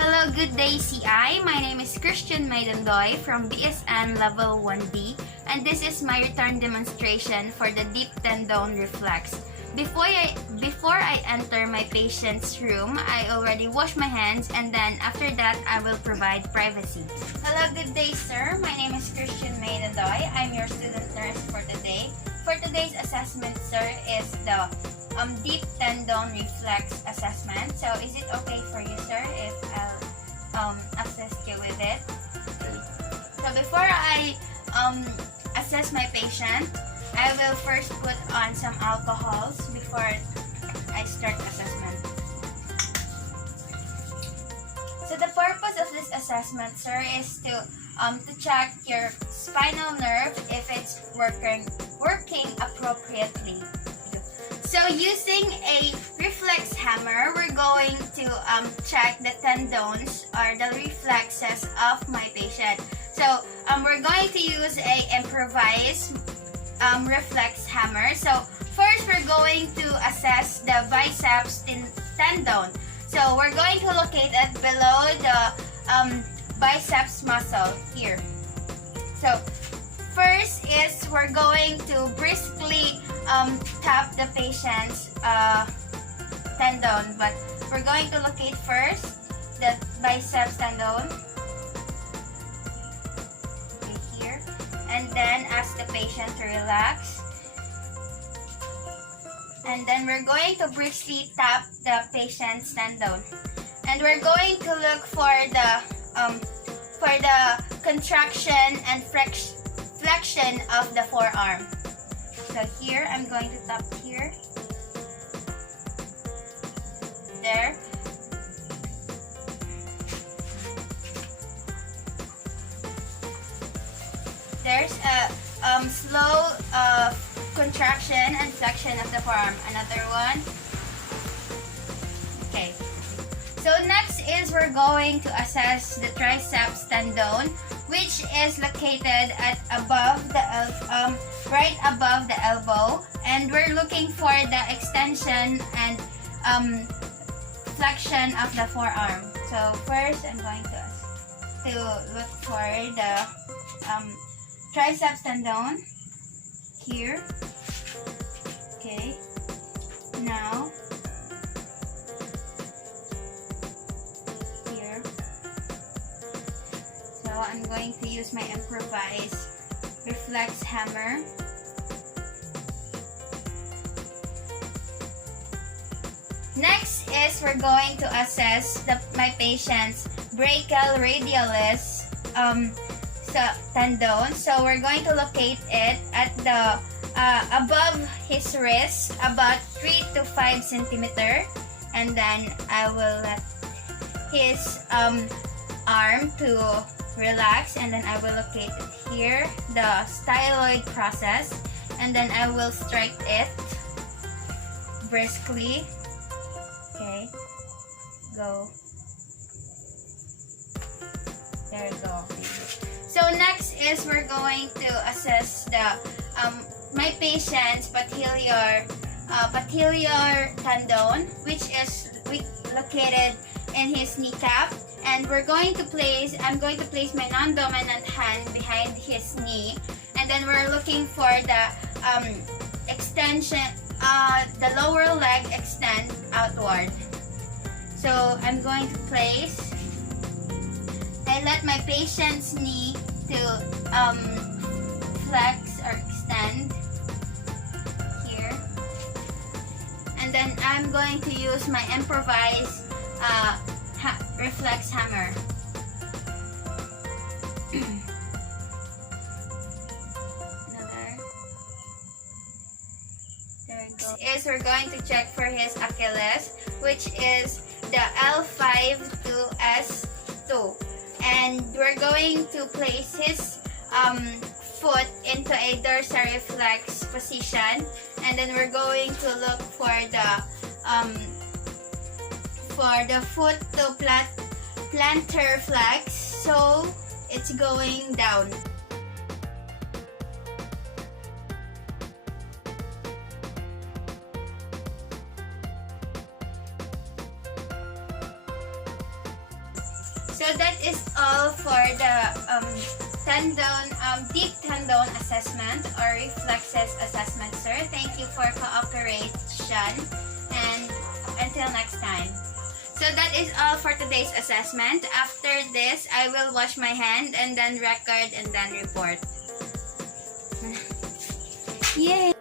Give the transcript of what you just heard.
Hello, good day CI. My name is Christian Maidandoy from BSN Level 1D, and this is my return demonstration for the deep tendon reflex. Before I enter my patient's room, I already wash my hands, and then after that, I will provide privacy. Hello, good day sir. My name is Christian Maidandoy. I'm your student nurse for today. For today's assessment, sir, is the deep tendon reflex assessment. So is it okay for you, sir, if I'll assist you with it? So before I assess my patient, I will first put on some alcohols before I start assessment. So the purpose of this assessment, sir, is to check your spinal nerve if it's working appropriately. So using a reflex hammer, we're going to check the tendons or the reflexes of my patient. So we're going to use a improvised reflex hammer. So first we're going to assess the biceps tendon. So we're going to locate it below the biceps muscle here. So first is we're going to briskly tap the patient's tendon, but we're going to locate first the biceps tendon. Okay, here. And then ask the patient to relax. And then we're going to briskly tap the patient's tendon. And we're going to look for the contraction and flexion of the forearm. So here, I'm going to tap here. There. There's a slow contraction and flexion of the forearm. Another one. Okay. So next is we're going to assess the triceps tendon, which is located at right above the elbow, and we're looking for the extension and flexion of the forearm. So first, I'm going to look for the triceps tendon here. Okay. Now here. So I'm going to use my improvised reflex hammer. Next is we're going to assess my patient's brachial radialis tendon. So we're going to locate it at the above his wrist, about 3 to 5 centimeter, and then I will let his arm to relax, and then I will locate it here, the styloid process, and then I will strike it briskly. Okay, go. There you go. So next is we're going to assess the my patient's patellar tendon, which is located in his kneecap, and I'm going to place my non-dominant hand behind his knee, and then we're looking for the extension, the lower leg extend outward. So I'm going to place. I let my patient's knee to flex or extend here, and then I'm going to use my improvised reflex hammer. Another. There we go. Is we're going to check for his Achilles, which is the L5 to S2. And we're going to place his foot into a dorsiflex position, and then we're going to look for the foot to plantar flex, so it's going down. So that is all for the deep tendon assessment or reflexes assessment, sir. Thank you for cooperation, and until next time. So that is all for today's assessment. After this, I will wash my hand and then record and then report. Yay!